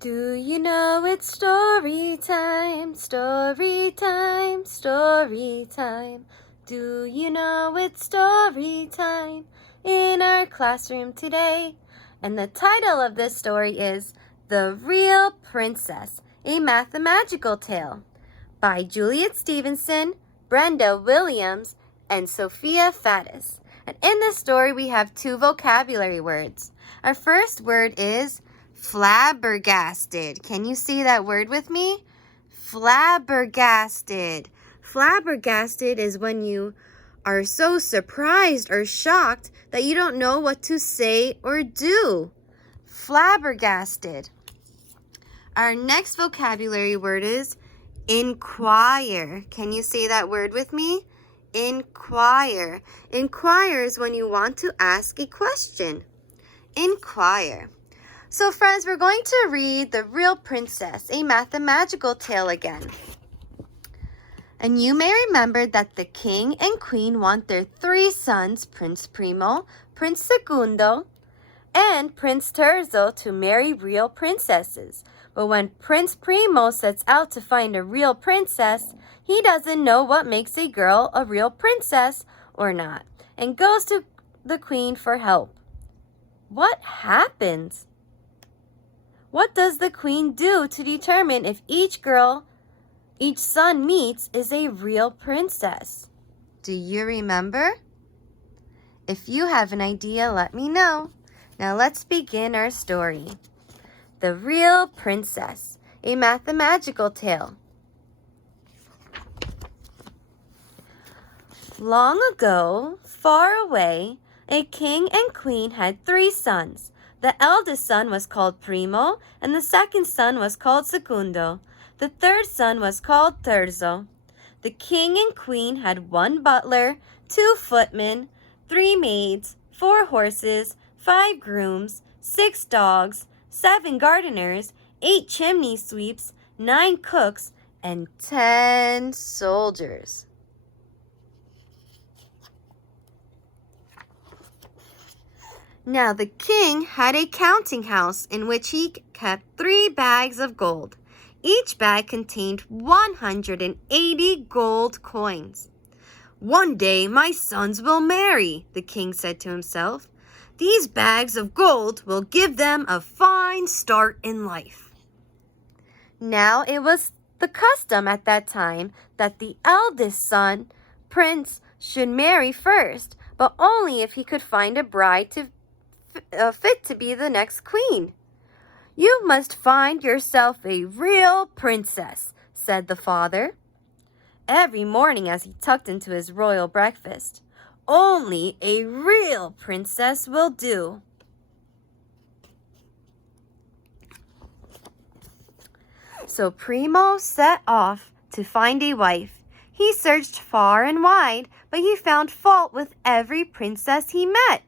Do you know it's story time, story time, story time? Do you know it's story time in our classroom today? And the title of this story is The Real Princess, a Mathemagical Tale by Juliet Stevenson, Brenda Williams, and Sophia Faddis. And in this story, we have two vocabulary words. Our first word is flabbergasted. Can you see that word with me? Flabbergasted. Flabbergasted is when you are so surprised or shocked that you don't know what to say or do. Flabbergasted. Our next vocabulary word is inquire. Can you say that word with me? Inquire. Inquire is when you want to ask a question. Inquire. So friends, we're going to read The Real Princess, a mathemagical tale again. And you may remember that the king and queen want their three sons, Prince Primo, Prince Segundo, and Prince Terzo, to marry real princesses. But when Prince Primo sets out to find a real princess, he doesn't know what makes a girl a real princess or not, and goes to the queen for help. What happens? What does the queen do to determine if each girl each son meets is a real princess? Do you remember? If you have an idea, let me know. Now let's begin our story. The Real Princess, a mathemagical tale. Long ago, far away, a king and queen had three sons. The eldest son was called Primo, and the second son was called Segundo. The third son was called Terzo. The king and queen had one butler, 2 footmen, 3 maids, 4 horses, 5 grooms, 6 dogs, 7 gardeners, 8 chimney sweeps, 9 cooks, and 10 soldiers. Now the king had a counting house in which he kept 3 bags of gold. Each bag contained 180 gold coins. "One day my sons will marry," the king said to himself. "These bags of gold will give them a fine start in life." Now it was the custom at that time that the eldest son, Prince, should marry first, but only if he could find a bride fit to be the next queen. "You must find yourself a real princess," said the father. Every morning as he tucked into his royal breakfast, "Only a real princess will do." So Primo set off to find a wife. He searched far and wide, but he found fault with every princess he met.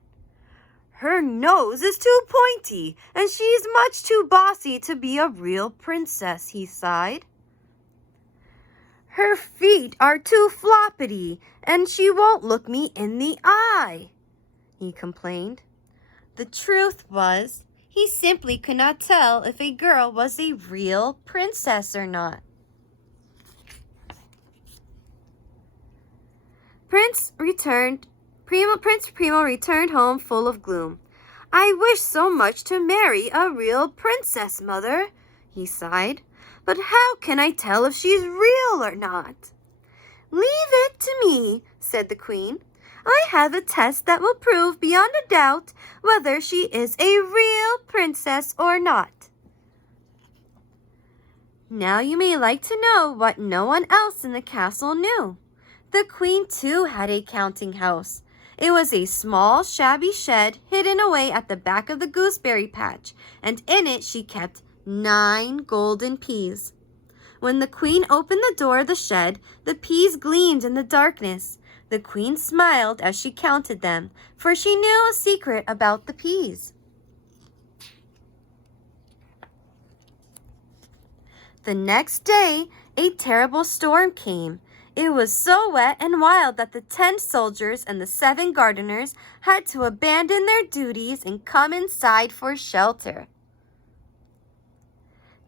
"Her nose is too pointy, and she's much too bossy to be a real princess," he sighed. "Her feet are too floppity, and she won't look me in the eye," he complained. The truth was, he simply could not tell if a girl was a real princess or not. Prince Primo returned home full of gloom. "I wish so much to marry a real princess, mother," he sighed. "But how can I tell if she's real or not?" "Leave it to me," said the queen. "I have a test that will prove beyond a doubt whether she is a real princess or not." Now you may like to know what no one else in the castle knew. The queen too had a counting house. It was a small, shabby shed hidden away at the back of the gooseberry patch, and in it she kept 9 golden peas. When the queen opened the door of the shed, the peas gleamed in the darkness. The queen smiled as she counted them, for she knew a secret about the peas. The next day, a terrible storm came. It was so wet and wild that the 10 soldiers and the 7 gardeners had to abandon their duties and come inside for shelter.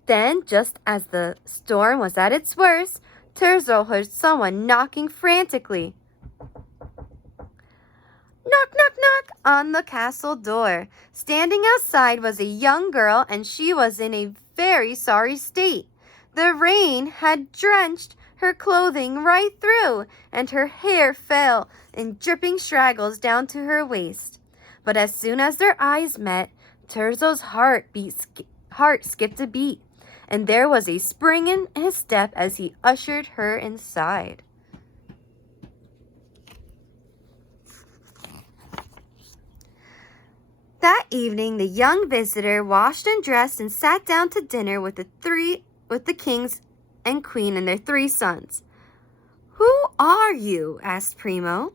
Then, just as the storm was at its worst, Terzo heard someone knocking frantically. Knock, knock, knock on the castle door. Standing outside was a young girl, and she was in a very sorry state. The rain had drenched her clothing right through, and her hair fell in dripping straggles down to her waist. But as soon as their eyes met, Terzo's heart skipped a beat, and there was a spring in his step as he ushered her inside. That evening, the young visitor washed and dressed and sat down to dinner with the kings and queen and their 3 sons. "Who are you?" asked Primo.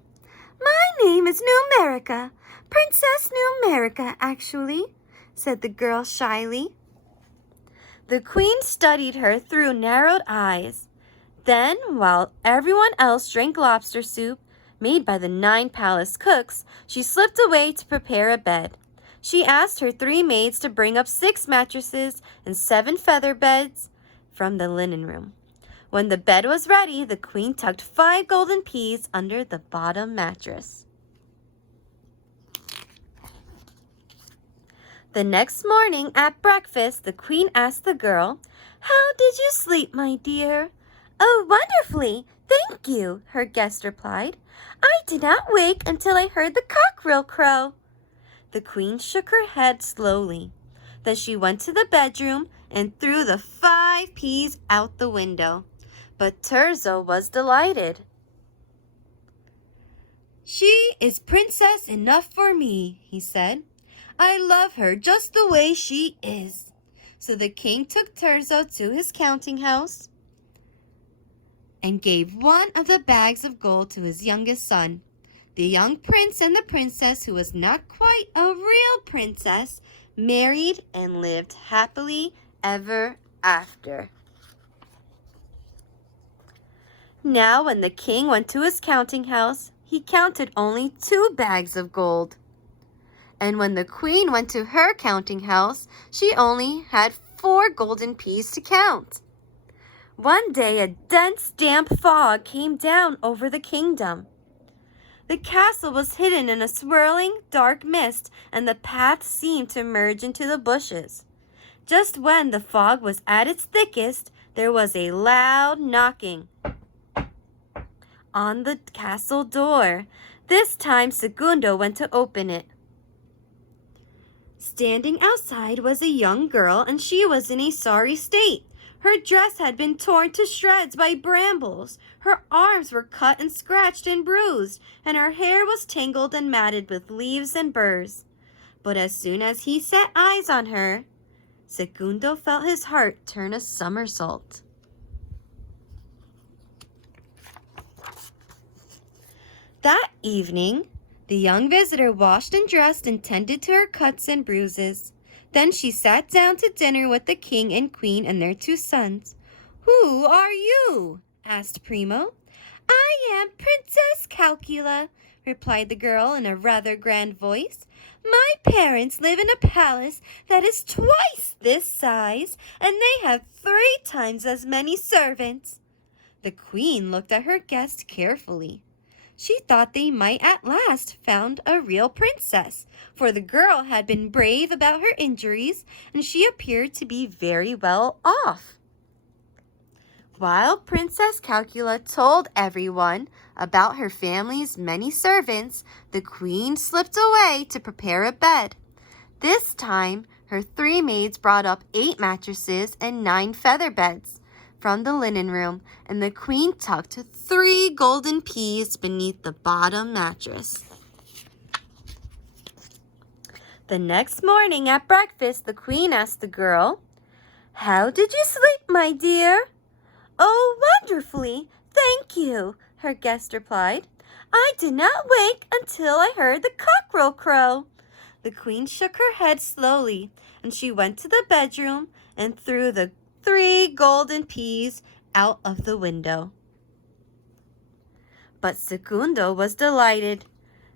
"My name is Numerica, Princess Numerica, actually," said the girl shyly. The queen studied her through narrowed eyes. Then, while everyone else drank lobster soup made by the 9 palace cooks, she slipped away to prepare a bed. She asked her 3 maids to bring up 6 mattresses and 7 feather beds from the linen room. When the bed was ready, the queen tucked 5 golden peas under the bottom mattress. The next morning at breakfast, the queen asked the girl, "How did you sleep, my dear?" "Oh, wonderfully, thank you," her guest replied. "I did not wake until I heard the cockerel crow." The queen shook her head slowly. Then she went to the bedroom and threw the 5 peas out the window. But Terzo was delighted. "She is princess enough for me," he said. "I love her just the way she is." So the king took Terzo to his counting house and gave 1 of the bags of gold to his youngest son. The young prince and the princess, who was not quite a real princess, married and lived happily ever after. Now, when the king went to his counting house, he counted only 2 bags of gold. And when the queen went to her counting house, she only had 4 golden peas to count. One day, a dense, damp fog came down over the kingdom. The castle was hidden in a swirling, dark mist, and the path seemed to merge into the bushes. Just when the fog was at its thickest, there was a loud knocking on the castle door. This time, Segundo went to open it. Standing outside was a young girl, and she was in a sorry state. Her dress had been torn to shreds by brambles. Her arms were cut and scratched and bruised, and her hair was tangled and matted with leaves and burrs. But as soon as he set eyes on her, Segundo felt his heart turn a somersault. That evening, the young visitor washed and dressed and tended to her cuts and bruises. Then she sat down to dinner with the king and queen and their 2 sons. "Who are you?" asked Primo. "I am Princess Calcula," replied the girl in a rather grand voice. "My parents live in a palace that is twice this size, and they have 3 times as many servants." The queen looked at her guest carefully. She thought they might at last found a real princess, for the girl had been brave about her injuries, and she appeared to be very well off. While Princess Calcula told everyone about her family's many servants, the queen slipped away to prepare a bed. This time, her 3 maids brought up 8 mattresses and 9 feather beds from the linen room, and the queen tucked 3 golden peas beneath the bottom mattress. The next morning at breakfast, the queen asked the girl, "How did you sleep, my dear?" "Oh, wonderfully, thank you," her guest replied. "I did not wake until I heard the cockerel crow." The queen shook her head slowly, and she went to the bedroom and threw the 3 golden peas out of the window. But Segundo was delighted.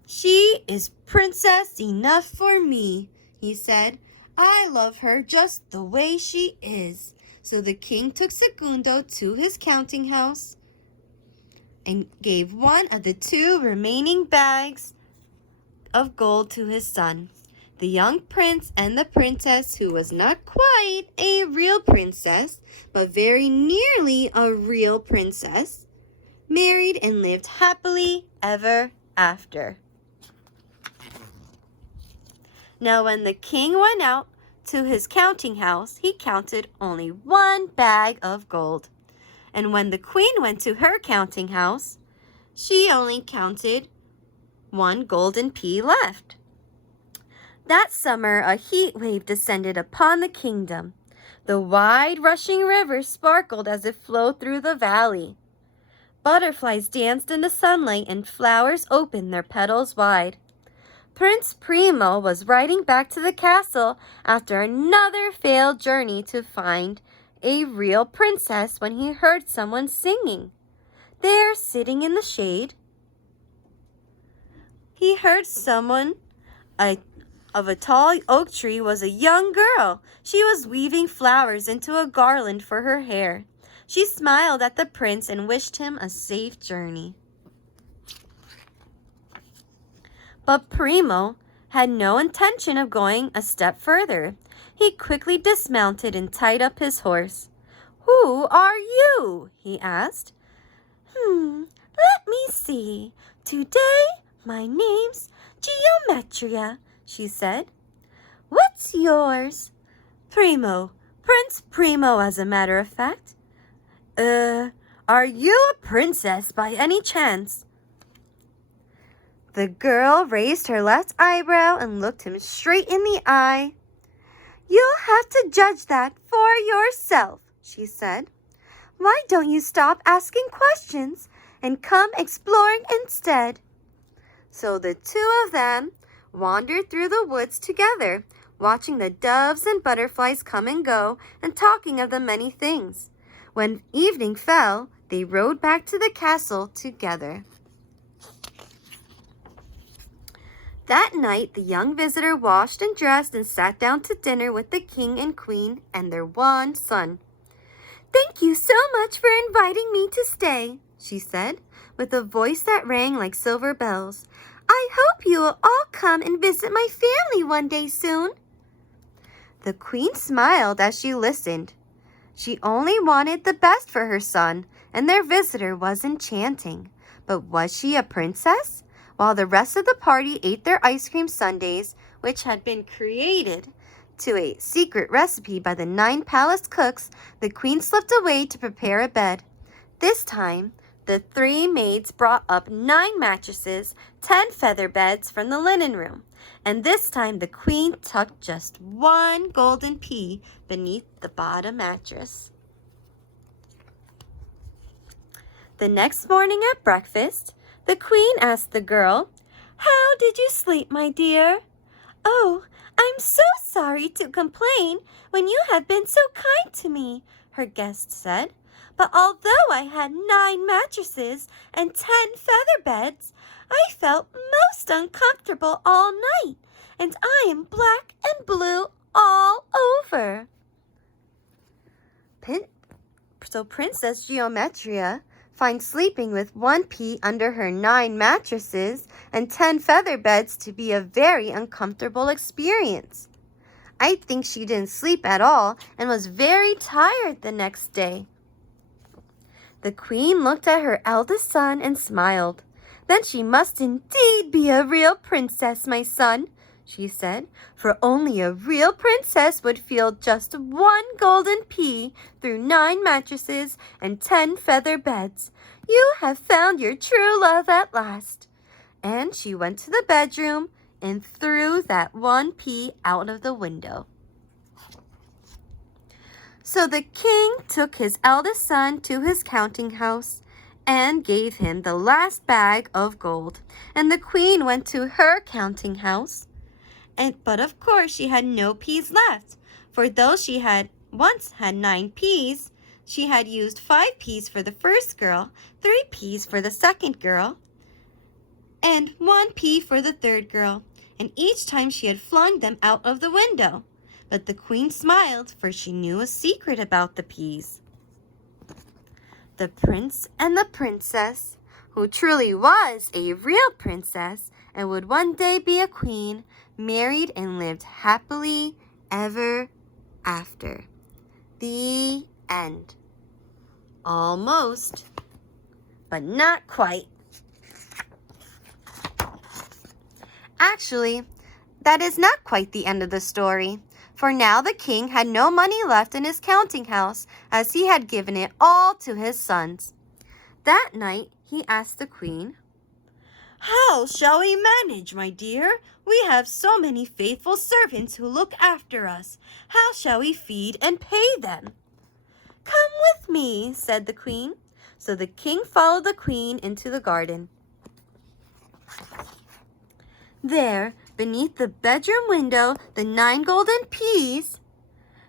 "She is princess enough for me," he said. "I love her just the way she is. So the king took Segundo to his counting house and gave one of the 2 remaining bags of gold to his son. The young prince and the princess, who was not quite a real princess, but very nearly a real princess, married and lived happily ever after. Now when the king went out to his counting house, he counted only 1 bag of gold. And when the queen went to her counting house, she only counted 1 golden pea left. That summer, a heat wave descended upon the kingdom. The wide rushing river sparkled as it flowed through the valley. Butterflies danced in the sunlight and flowers opened their petals wide. Prince Primo was riding back to the castle after another failed journey to find a real princess when he heard someone singing. There, sitting in the shade, he heard someone of a tall oak tree was a young girl. She was weaving flowers into a garland for her hair. She smiled at the prince and wished him a safe journey. But Primo had no intention of going a step further. He quickly dismounted and tied up his horse. "Who are you?" he asked. Let me see. Today, my name's Geometria," she said. "What's yours?" "Primo. Prince Primo, as a matter of fact." Are you a princess by any chance?" The girl raised her left eyebrow and looked him straight in the eye. "You'll have to judge that for yourself," she said. "Why don't you stop asking questions and come exploring instead?" So the 2 of them wandered through the woods together, watching the doves and butterflies come and go and talking of the many things. When evening fell, they rode back to the castle together. That night, the young visitor washed and dressed and sat down to dinner with the king and queen and their 1 son. "Thank you so much for inviting me to stay," she said, with a voice that rang like silver bells. "I hope you will all come and visit my family one day soon." The queen smiled as she listened. She only wanted the best for her son, and their visitor was enchanting. But was she a princess? While the rest of the party ate their ice cream sundaes, which had been created to a secret recipe by the 9 palace cooks, the queen slipped away to prepare a bed. This time, the 3 maids brought up 9 mattresses, 10 feather beds from the linen room. And this time, the queen tucked just 1 golden pea beneath the bottom mattress. The next morning at breakfast, the queen asked the girl, "How did you sleep, my dear?" "Oh, I'm so sorry to complain when you have been so kind to me," her guest said. "But although I had 9 mattresses and 10 feather beds, I felt most uncomfortable all night, and I am black and blue all over." So Princess Geometria finds sleeping with 1 pea under her 9 mattresses and 10 feather beds to be a very uncomfortable experience. I think she didn't sleep at all and was very tired the next day. The queen looked at her eldest son and smiled. "Then she must indeed be a real princess, my son," she said, "for only a real princess would feel just 1 golden pea through 9 mattresses and 10 feather beds. You have found your true love at last." And she went to the bedroom and threw that 1 pea out of the window. So the king took his eldest son to his counting house and gave him the last bag of gold. And the queen went to her counting house. But of course she had no peas left, for though she had once had 9 peas, she had used 5 peas for the first girl, 3 peas for the second girl, and 1 pea for the third girl, and each time she had flung them out of the window. But the queen smiled, for she knew a secret about the peas. The prince and the princess, who truly was a real princess and would one day be a queen, married and lived happily ever after. The end. Almost, but not quite. Actually, that is not quite the end of the story, for now the king had no money left in his counting house, as he had given it all to his sons. That night he asked the queen, "How shall we manage, my dear? We have so many faithful servants who look after us. How shall we feed and pay them?" "Come with me," said the queen. So the king followed the queen into the garden. There, beneath the bedroom window, the 9 golden peas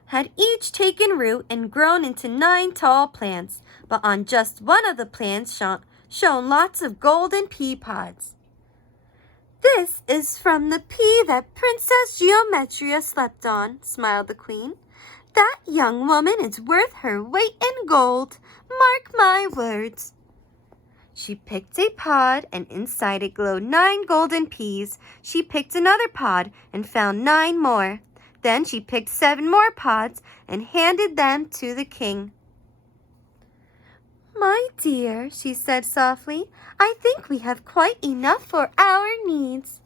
had each taken root and grown into 9 tall plants, but on just one of the plants shone lots of golden pea pods. "This is from the pea that Princess Geometria slept on," smiled the queen. "That young woman is worth her weight in gold. Mark my words." She picked a pod, and inside it glowed 9 golden peas. She picked another pod and found 9 more. Then she picked 7 more pods and handed them to the king. "My dear," she said softly, "I think we have quite enough for our needs."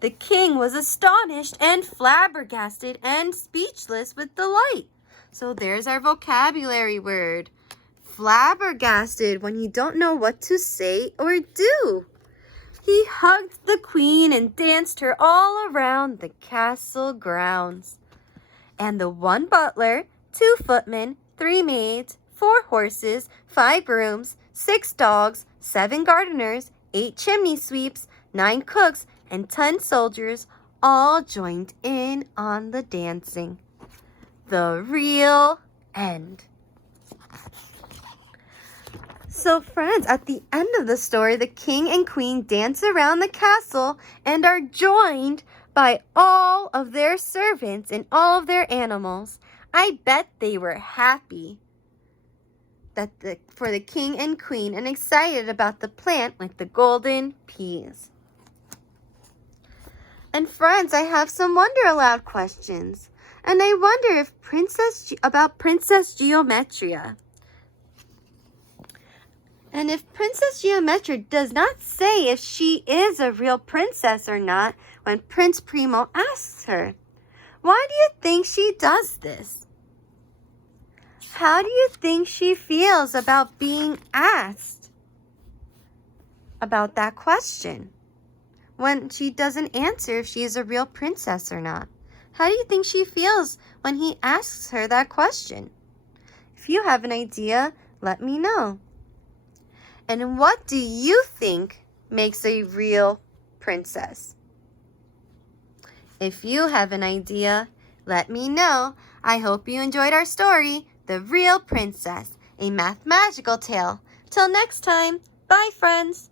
The king was astonished and flabbergasted and speechless with delight. So there's our vocabulary word. Flabbergasted, when you don't know what to say or do. He hugged the queen and danced her all around the castle grounds. And the 1 butler, 2 footmen, 3 maids, 4 horses, 5 grooms, 6 dogs, 7 gardeners, 8 chimney sweeps, 9 cooks, and 10 soldiers all joined in on the dancing. The real end. So friends, at the end of the story, the king and queen dance around the castle and are joined by all of their servants and all of their animals. I bet they were happy for the king and queen and excited about the plant with the golden peas. And friends, I have some Wonder Aloud questions. And I wonder if about Princess Geometria. And if Princess Geometria does not say if she is a real princess or not when Prince Primo asks her, why do you think she does this? How do you think she feels about being asked about that question when she doesn't answer if she is a real princess or not? How do you think she feels when he asks her that question? If you have an idea, let me know. And what do you think makes a real princess? If you have an idea, let me know. I hope you enjoyed our story, The Real Princess, a mathemagical tale. Till next time, bye friends.